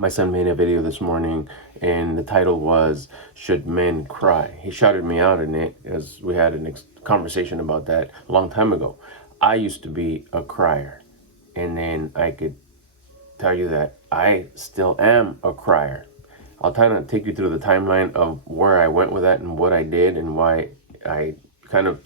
My son made a video this morning, and the title was "Should Men Cry?" He shouted me out in it as we had a conversation about that a long time ago. I used to be a crier, and then I could tell you that I still am a crier. I'll try to take you through the timeline of where I went with that and what I did and why I kind of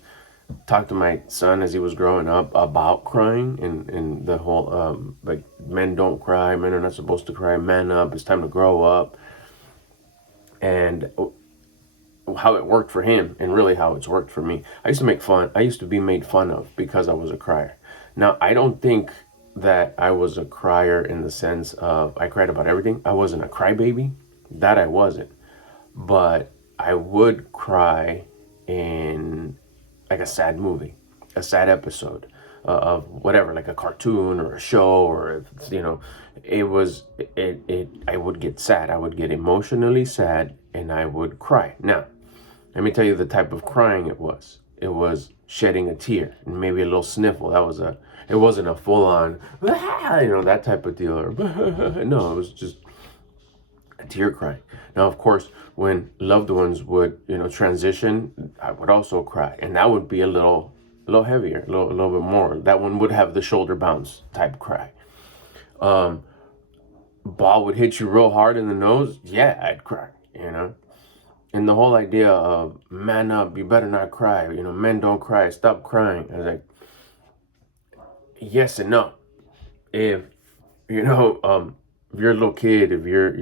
talked to my son as he was growing up about crying and the whole like men don't cry, men are not supposed to cry, man up, it's time to grow up, and how it worked for him and really how it's worked for me. I used to be made fun of because I was a crier. Now I don't think that I was a crier in the sense of I cried about everything. I wasn't a crybaby, that I wasn't, but I would cry in like a sad movie, a sad episode of whatever, like a cartoon or a show, or it was it. I would get sad. I would get emotionally sad, and I would cry. Now, let me tell you the type of crying it was. It was shedding a tear and maybe a little sniffle. It wasn't a full on, that type of deal. Or no, it was just a tear crying. Now, of course, when loved ones would, transition, I would also cry, and that would be a little heavier, a little bit more. That one would have the shoulder bounce type cry. Ball would hit you real hard in the nose. Yeah, I'd cry, And the whole idea of man up, you better not cry. Men don't cry. Stop crying. I was like, yes and no. If if you're a little kid, if you're,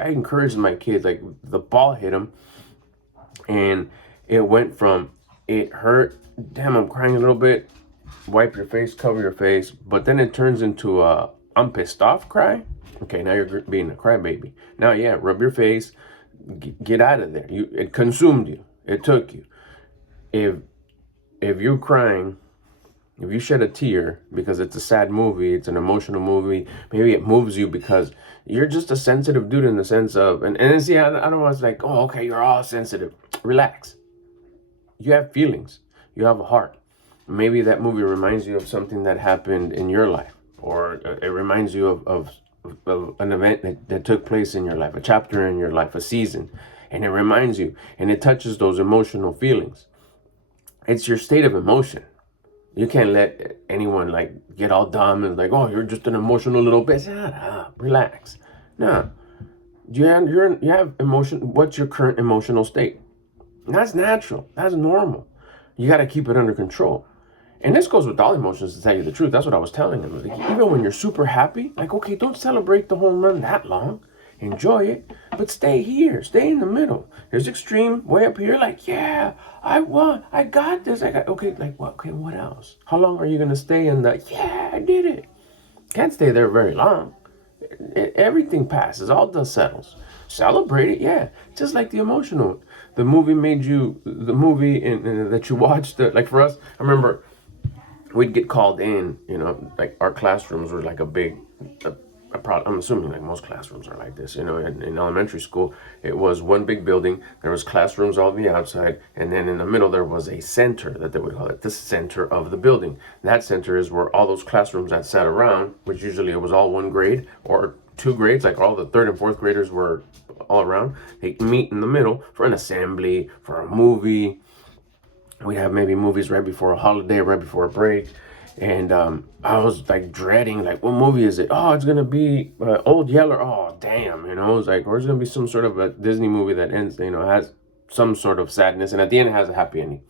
I encourage my kids, like the ball hit them and it went from, it hurt, damn, I'm crying a little bit, wipe your face, cover your face, but then it turns into a, I'm pissed off cry. Okay, now you're being a crybaby. Now, yeah, rub your face, get out of there. It consumed you. It took you. If you're crying, if you shed a tear because it's a sad movie, it's an emotional movie, maybe it moves you because you're just a sensitive dude in the sense of, and see, I don't want to like, oh, okay, you're all sensitive. Relax. You have feelings. You have a heart. Maybe that movie reminds you of something that happened in your life, or it reminds you of an event that took place in your life, a chapter in your life, a season, and it reminds you, and it touches those emotional feelings. It's your state of emotion. You can't let anyone like get all dumb and like, oh, you're just an emotional little bitch. Shut up, relax. No, you have emotion. What's your current emotional state? That's natural. That's normal. You got to keep it under control. And this goes with all emotions, to tell you the truth. That's what I was telling him. Like, even when you're super happy, like, okay, don't celebrate the home run that long. Enjoy it, but stay here. Stay in the middle. There's extreme way up here, like, yeah, I won. I got this. Okay, like, what? Okay, what else? How long are you going to stay in the, yeah, I did it? Can't stay there very long. Everything passes. All dust settles. Celebrate it, yeah. Just like the emotional. The movie that you watched, like for us, I remember we'd get called in, like our classrooms were like a big, I'm assuming like most classrooms are like this, in elementary school, it was one big building, there was classrooms on the outside, and then in the middle there was a center that they would call it, the center of the building. That center is where all those classrooms that sat around, which usually it was all one grade or two grades, like all the third and fourth graders were all around, they meet in the middle for an assembly, for a movie. We'd have maybe movies right before a holiday, right before a break. And I was like dreading, like, what movie is it? Oh, it's going to be Old Yeller. Oh, damn, it was like, or it's going to be some sort of a Disney movie that ends, has some sort of sadness. And at the end, it has a happy ending.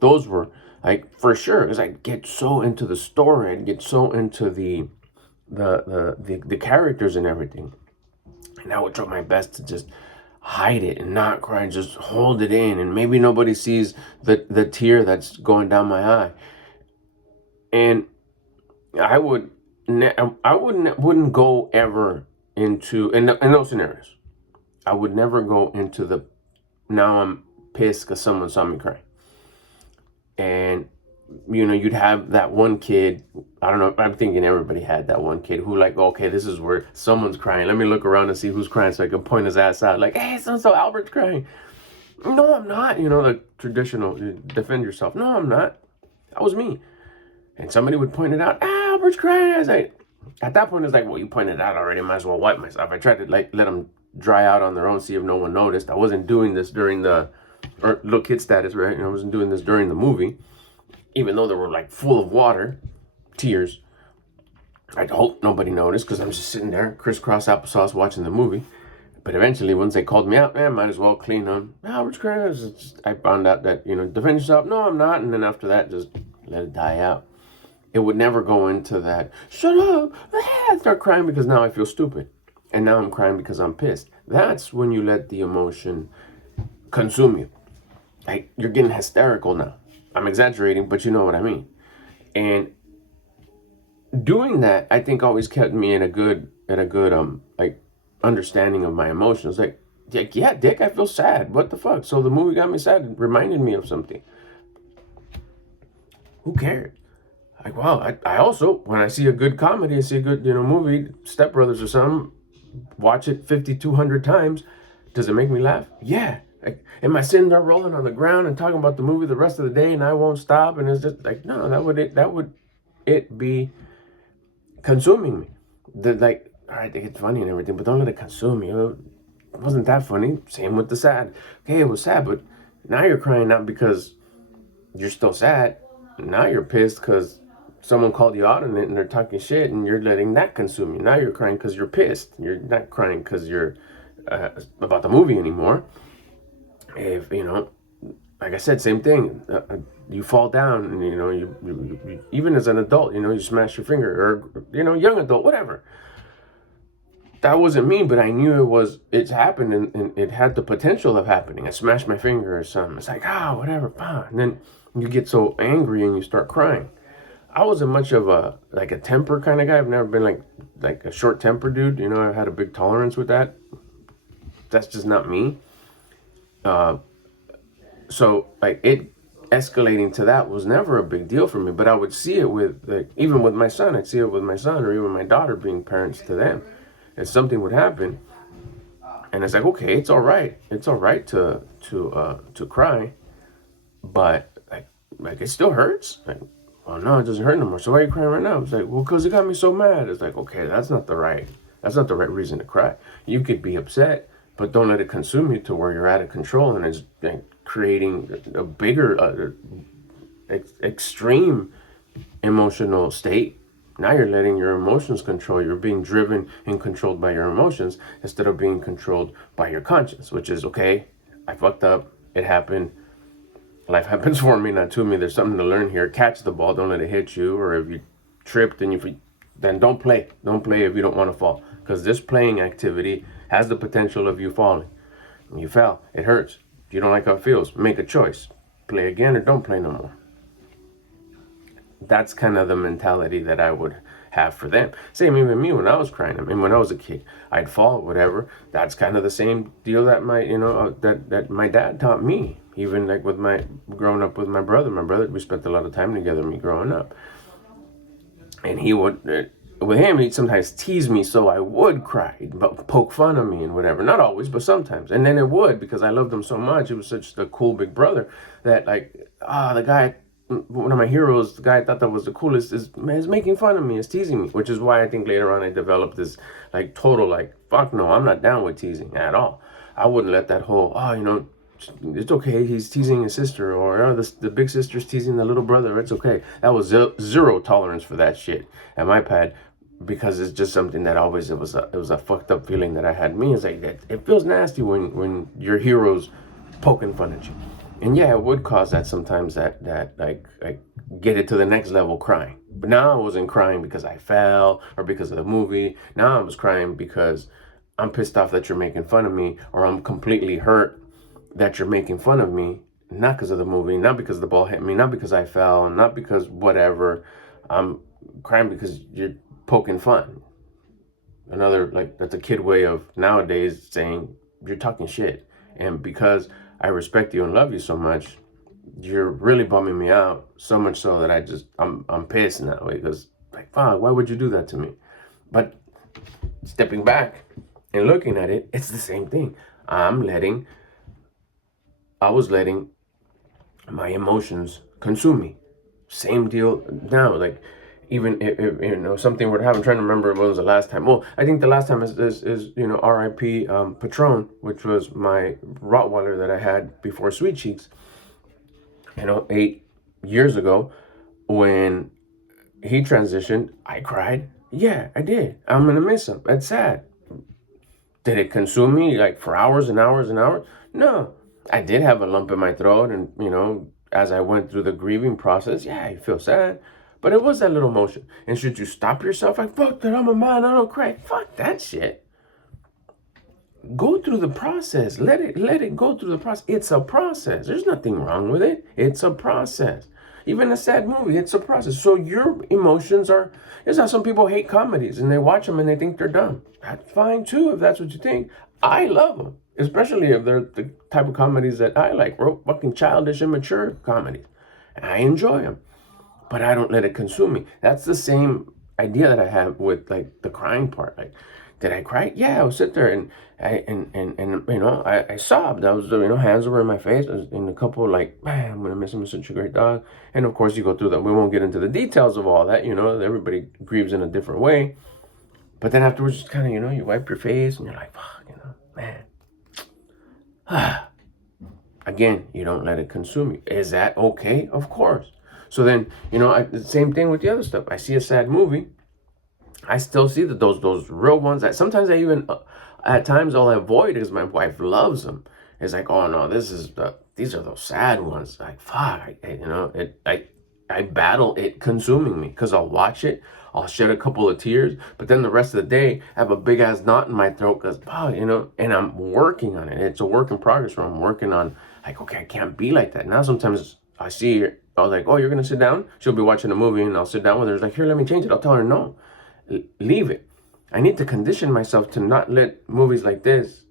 Those were like, for sure, because I'd get so into the story. I'd get so into the characters and everything. And I would try my best to just hide it and not cry and just hold it in, and maybe nobody sees the tear that's going down my eye. And I wouldn't go ever into in those scenarios. I would never go into the, now I'm pissed because someone saw me cry. And you'd have that one kid, I don't know, I'm thinking everybody had that one kid who like, okay, this is where someone's crying. Let me look around and see who's crying so I can point his ass out. Like, hey, so Albert's crying. No, I'm not. The traditional, defend yourself. No, I'm not. That was me. And somebody would point it out. Albert's crying. I was like, At that point, it's like, well, you pointed out already. I might as well wipe myself. I tried to like let them dry out on their own, see if no one noticed. I wasn't doing this during the or little kid status, right? And I wasn't doing this during the movie, even though they were like full of water, tears. I hope nobody noticed because I'm just sitting there, crisscross applesauce, watching the movie. But eventually, once they called me out, man, might as well clean them. We're crying. I found out that, defend yourself. No, I'm not. And then after that, just let it die out. It would never go into that, shut up, start crying because now I feel stupid. And now I'm crying because I'm pissed. That's when you let the emotion consume you. Like, you're getting hysterical now. I'm exaggerating, but you know what I mean. And doing that, I think, always kept me in a good like understanding of my emotions. Like, yeah, Dick, I feel sad. What the fuck? So the movie got me sad. It reminded me of something. Who cared? Like, wow, I also, when I see a good comedy, I see a good, movie, Step Brothers or something, watch it 5,200 times. Does it make me laugh? Yeah. Like, am I sitting there rolling on the ground and talking about the movie the rest of the day and I won't stop? And it's just like, no, that would it be consuming me. Like, all right, they get funny and everything, but don't let it consume you. It wasn't that funny. Same with the sad. Okay, it was sad, but now you're crying not because you're still sad. Now you're pissed because someone called you out on it and they're talking shit and you're letting that consume you. Now you're crying because you're pissed. You're not crying because you're about the movie anymore. If, like I said, same thing. You fall down and, you even as an adult, you smash your finger or, young adult, whatever. That wasn't me, but I knew it's happened and it had the potential of happening. I smashed my finger or something. It's like, whatever, fine. And then you get so angry and you start crying. I wasn't much of a temper kind of guy. I've never been like a short temper dude. I had a big tolerance with that. That's just not me. So like it escalating to that was never a big deal for me. But I would see it even with my son. I'd see it with my son or even my daughter being parents to them. And something would happen, and it's like, okay, it's all right. It's all right to cry, but like it still hurts. Like, well, no, it doesn't hurt no more. So why are you crying right now? It's like, well, because it got me so mad. It's like, okay, that's not the right reason to cry. You could be upset, but don't let it consume you to where you're out of control and it's creating a bigger, extreme emotional state. Now you're letting your emotions control. You're being driven and controlled by your emotions instead of being controlled by your conscience, which is, okay, I fucked up. It happened. Life happens for me, not to me. There's something to learn here. Catch the ball. Don't let it hit you. Or if you tripped and then don't play. Don't play if you don't want to fall. Because this playing activity has the potential of you falling. When you fell, it hurts. If you don't like how it feels, make a choice. Play again or don't play no more. That's kind of the mentality that I would have for them. Same even me when I was crying. I mean, when I was a kid, I'd fall, whatever. That's kind of the same deal that that my dad taught me. Even like growing up with my brother. My brother, we spent a lot of time together, me growing up. And he would, with him, he'd sometimes tease me so I would cry, but poke fun of me and whatever. Not always, but sometimes. And then it would, because I loved him so much. He was such a cool big brother that the guy, one of my heroes, the guy I thought that was the coolest, is making fun of me, is teasing me, which is why I think later on I developed this total fuck no, I'm not down with teasing at all. I wouldn't let that whole, it's okay, he's teasing his sister, or the big sister's teasing the little brother, it's okay. That was zero tolerance for that shit at my pad, because it's just something that always, it was a fucked up feeling that I had. Me, it's like, it feels nasty when your hero's poking fun at you. And yeah, it would cause that sometimes, that get it to the next level, crying. But now I wasn't crying because I fell or because of the movie. Now I was crying because I'm pissed off that you're making fun of me, or I'm completely hurt that you're making fun of me, not because of the movie, not because the ball hit me, not because I fell, not because whatever. I'm crying because you're poking fun. Another, that's a kid way of nowadays saying you're talking shit. And because I respect you and love you so much, you're really bumming me out, so much so that I'm pissed in that way, because fuck, why would you do that to me? But stepping back and looking at it, it's the same thing. I was letting my emotions consume me. Same deal now. Even if something were to happen. I'm trying to remember when was the last time. Well, I think the last time is R.I.P. Patron, which was my Rottweiler that I had before Sweet Cheeks. 8 years ago, when he transitioned, I cried. Yeah, I did. I'm gonna miss him. That's sad. Did it consume me like for hours and hours and hours? No. I did have a lump in my throat, and as I went through the grieving process, yeah, I feel sad. But it was that little emotion. And should you stop yourself like, fuck that, I'm a man, I don't cry? Fuck that shit. Go through the process. Let it go through the process. It's a process. There's nothing wrong with it. It's a process. Even a sad movie, it's a process. So your emotions are, it's not, some people hate comedies and they watch them and they think they're dumb. That's fine too, if that's what you think. I love them, especially if they're the type of comedies that I like, fucking childish, immature comedies. I enjoy them, but I don't let it consume me. That's the same idea that I have with like the crying part. Like, did I cry? Yeah, I would sit there and I sobbed. I was hands over in my face. I was in a couple like, man, I'm gonna miss him. He's such a great dog. And of course, you go through that. We won't get into the details of all that. Everybody grieves in a different way. But then afterwards, just kind of you wipe your face and you're like, fuck, man. Again, you don't let it consume you. Is that okay? Of course. So then, the same thing with the other stuff. I see a sad movie. I still see that those real ones that sometimes I even at times I'll avoid because my wife loves them. It's like, oh no, these are those sad ones. Like, fuck, I battle it consuming me because I'll watch it, I'll shed a couple of tears, but then the rest of the day I have a big ass knot in my throat because, and I'm working on it. It's a work in progress where I'm working on like, okay, I can't be like that. Now sometimes I see her, I was like, oh, you're gonna sit down? She'll be watching a movie and I'll sit down with her. It's like, here, let me change it. I'll tell her no. Leave it. I need to condition myself to not let movies like this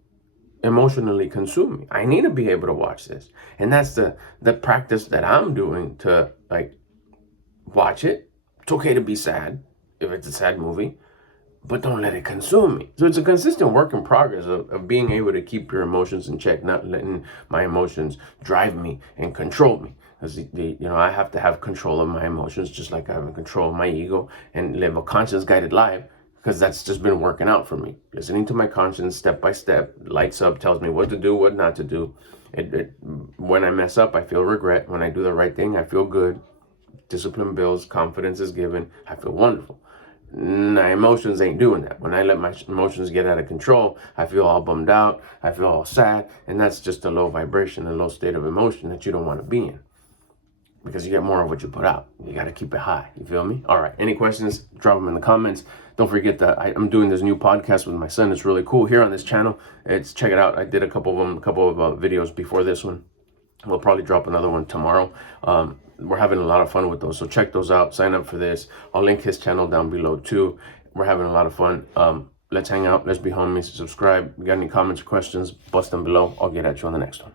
emotionally consume me. I need to be able to watch this. And that's the practice that I'm doing to like watch it. It's okay to be sad if it's a sad movie, but don't let it consume me. So it's a consistent work in progress of being able to keep your emotions in check, not letting my emotions drive me and control me. Because I have to have control of my emotions, just like I have control of my ego and live a conscience-guided life, because that's just been working out for me. Listening to my conscience step by step, lights up, tells me what to do, what not to do. When I mess up, I feel regret. When I do the right thing, I feel good. Discipline builds, confidence is given. I feel wonderful. My emotions ain't doing that. When I let my emotions get out of control, I feel all bummed out. I feel all sad. And that's just a low vibration, a low state of emotion that you don't want to be in. Because you get more of what you put out. You got to keep it high. You feel me? All right. Any questions? Drop them in the comments. Don't forget that I'm doing this new podcast with my son. It's really cool here on this channel. Check it out. I did a couple of videos before this one. We'll probably drop another one tomorrow. We're having a lot of fun with those. So check those out. Sign up for this. I'll link his channel down below too. We're having a lot of fun. Let's hang out. Let's be homies. Subscribe. If you got any comments or questions, bust them below. I'll get at you on the next one.